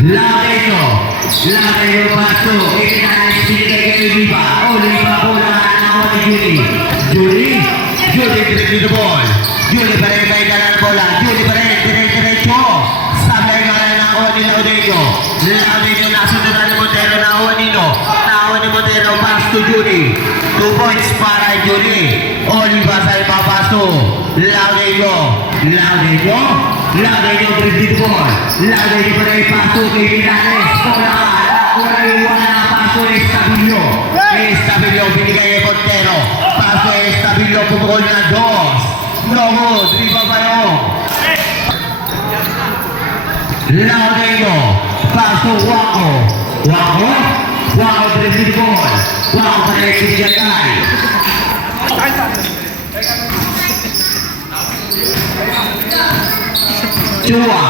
Lagay nyo paso. Ikinalis binigay kay Oliva. Oliva bola nakuha ni Julie. Julie direct the ball. Julie pa rin may dala ng bola. Julie pa rin diretso. Sabay nga rin nakuha ni Laudego. Laudego nasunod na ni Montero. Nakuha ni Montero. Pass to Julie. 2 points para Julie. Oliva sa ipapaso. Laudego direct the ball. Laudego pa rin paso kay Minanes. Bola. Wala paso Estabillo. Estabillo binigay kay Montero. Paso Estabillo pumukol na 2. No good. Riba pa yun. Laudego. Paso Wako direct the ball. Wako pa rin Kisiakay. Chua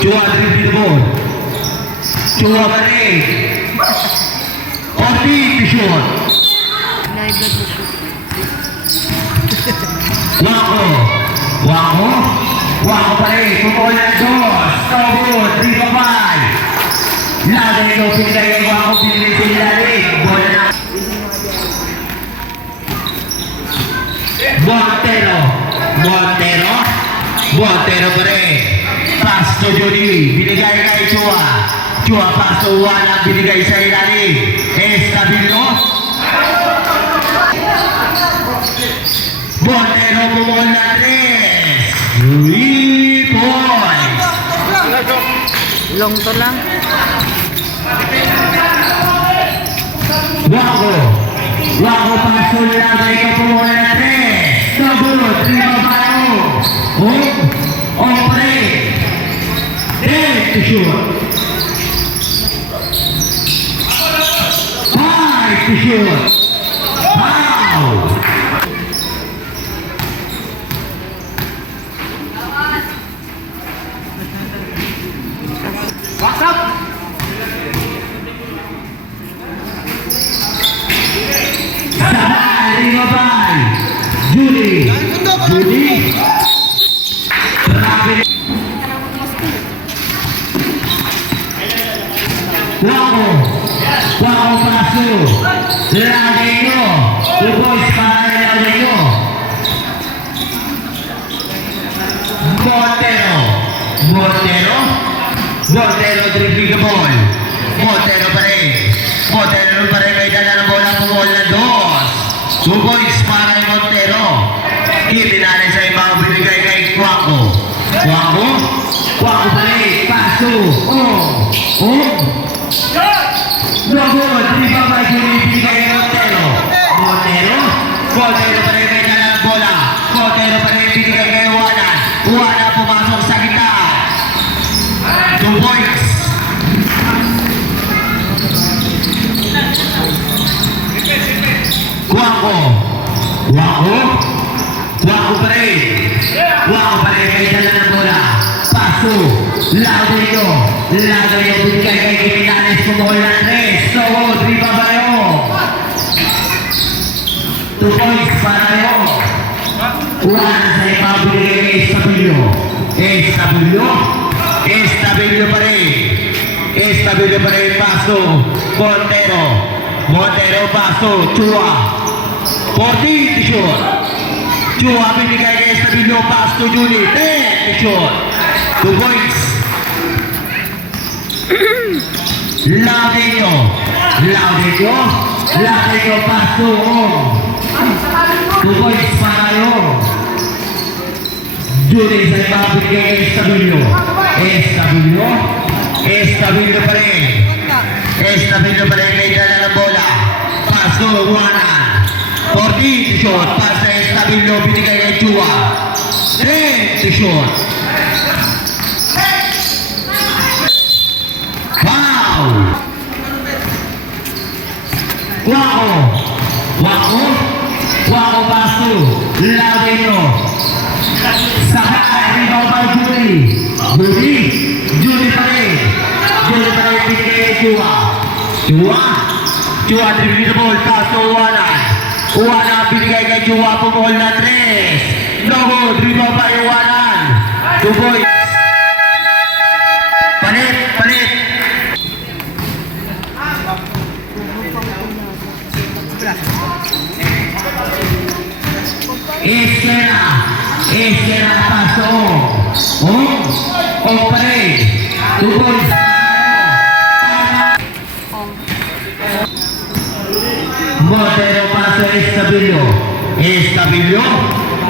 direct the ball. Chua pa rin. Orti Pishon. Wako pa rin. Pumukol na 2. No good. Riba pa. Lagay ito pinigay kay Wako. Pinigay sa ilalim. Bola na. Montero pa rin. Pass to Judy. Binigay kay Chua pass to Juana. Binigay sa ilalim. Estabillo. Montero bumukol na 3. 3 points. Long to lang. Wako paso lagay ka bumukol na 3. Sabot. Riba pa yun. Pre. To shoot. 5 to shoot. Foul. What's up? Sabay, Rimabay. Julie. Wako paso. Lagay nyo. 2 points para lagay nyo. Montero dribbling the ball. Montero pa rin may dala ng bola. Pumol na 2. 2 points para kay Montero. Itinali sa ibang binigay kay Wako pa rin. Paso. No good. Riba pa binigay kay Montero pa rin may dala ng bola. Montero pa rin binigay kay Juana pumasok sa gitna. 2 points. Wako pa rin may dala ng bola. Paso. Laudego binigay kay Minanes. Pumukol na 3. So good. Riba ba yun? 2 points para yun. Juana sa ipabigay kay Estabillo pa rin. Paso. Montero paso. Chua. 14 to shoot. Chua binigay kay Estabillo. Pass to Julie. 10 to shoot. 2 points. Lagay nyo paso. 2 points para yun. Julie sa ibabigay kay Estabillo pa rin. May dala ng bola. Paso, Juana. 14 to shoot. Pass sa Estabillo. Binigay kay Chua. 10 to shoot. Foul. Wako paso. Lagay nyo. Sakay. Ribaw pa Julie pa rin. Binigay kay Chua dribbling the ball. Pass to Juana binigay kay Chua. Pumukol na 3. No good. Ribaw pa Juana. 2 points. Esquera. Esquera paso. Open. 2 points. Montero paso Estabillo. Estabillo.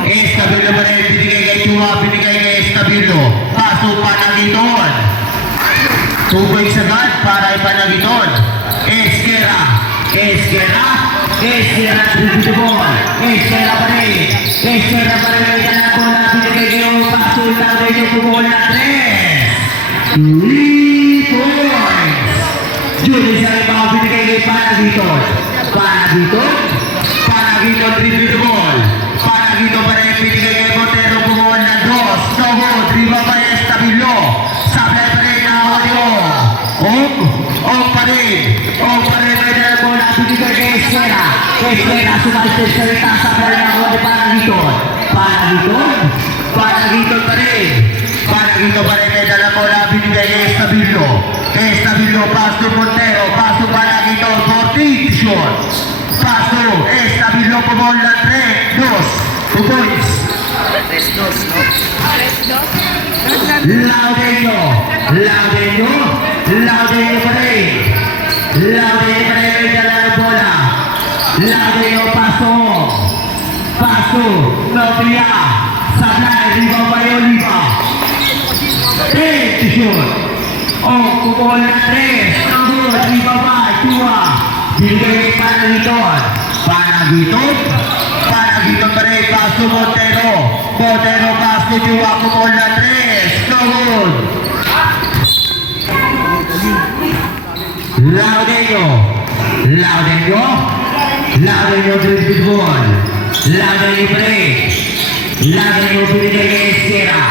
Estabillo pa rin. Binigay kay Chua. Binigay kay Estabillo. Paso Panagiton. 2 points agad para Panagiton. Esquera. Esquera. Esquera to the ball. Esquera pa rin. Esquera pa rin. May dalang bola. Binigay kay paso. Lagay niyo pumol na 3. 3 points. Julie sa iba binigay kay Panagiton. Panagiton. Panagiton dribble the ball. Panagiton pa rin binigay kay Montero pumol na 2. Soho. Dribble pa rin Estabillo. Sablay pa rin na audio. Pa rin. Pa rin may dalang bola. Binigay kay Esquera. Esquera sumalsig sa rita. Sablay na audio Panagiton. Panagiton. Panagiton pa rin. Panagiton pa rin may dalang bola. Binigay kay Estabillo. Estabillo, paso Montero, paso Panagiton, 14 shot. Paso, Estabillo, pumol na 3, 2 points. Laudenyo, Laudenyo, Laudenyo pa rin. Laudenyo pa rin, may dala ng bola. Laudenyo, paso. Paso, Novia, Sablay, Riva Bayoliva. 10 shot. Pumol na 3. Ang Riva Bay, Chua. Binigay kay Panagiton. Panagiton. Panagiton pa rin, paso Montero. Montero, paso Chua, pumol na 3. No good. Laudenyo. Laudenyo. Laudenyo dribble ball. Laudenyo pa rin. Laudenyo binigay kay Esquera.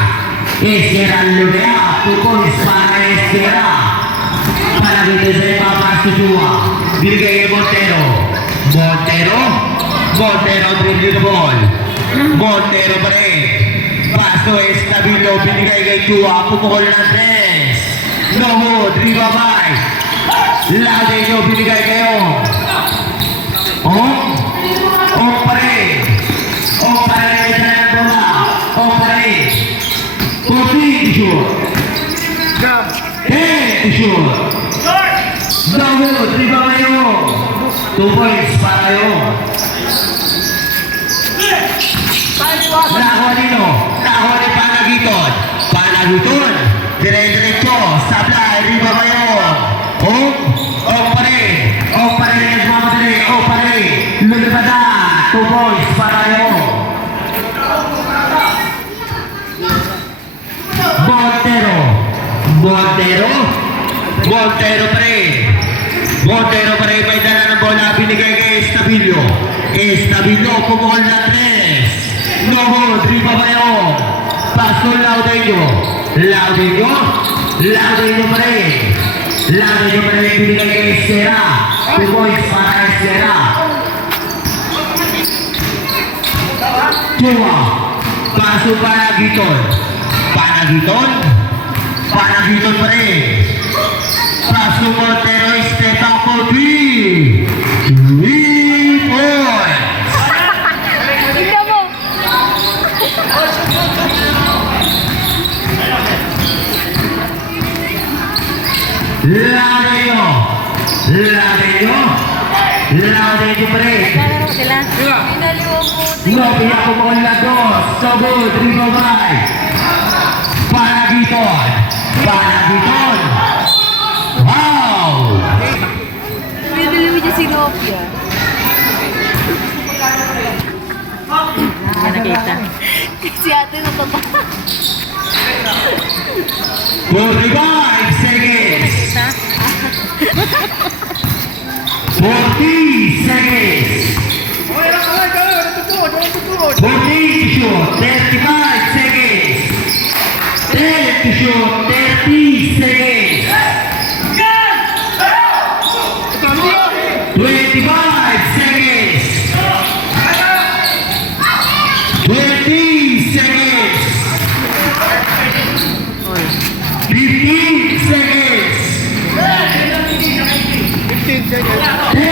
Esquera Lubea. 2 points para Esquera. Panagiton sa iba, paso Chua. Binigay kay Montero. Montero. Montero dribble the ball. Montero pa rin. Paso Estabillo. Binigay kay Chua. Pumukol na 3. No good. Riva Bay. Laudenyo binigay kayo. Pa rin. Pa rin. Pa rin. 14 shoot. 10 shoot. No good. Riva kayo. 2 points para kayo. Nakuha nino. Nakuha ni Panagiton. Panagiton. Dire-diretso. Sablay. Riva kayo. Pa rin. Pa rin. Nagmamadali. Pa rin. Lulubada. 2 points para kayo. Montero. Montero. Montero pa rin. Montero pa rin. May dala ng bola. Binigay kay Estabillo. Estabillo. Pumukol na 3. No good. Riva kayo. Paso Laudenyo. Laudenyo. Laudenyo pa rin. Laudenyo pa rin. Binigay kay Esquera. 2 points para Esquera. Chua. Paso Panagiton. Panagiton. Panagiton pa rin. Paso Montero. Step up for 3. 3 points. Tignan mo. Laudenyo. Laudenyo. Laudenyo pa rin. Naglalaro sila. Pinaliwa mo. Novia pumukol na 2. So good. Riva Bay. Panagiton. Panagiton. Wow! Pinali mo dyan si Novia. Hindi nakita. Si ate natatawa. 45 seconds. Nakita? 40 seconds. 40 to shoot. 35 seconds. 10 to shoot. 30 seconds. 25 seconds. 20 seconds. 15 seconds. 10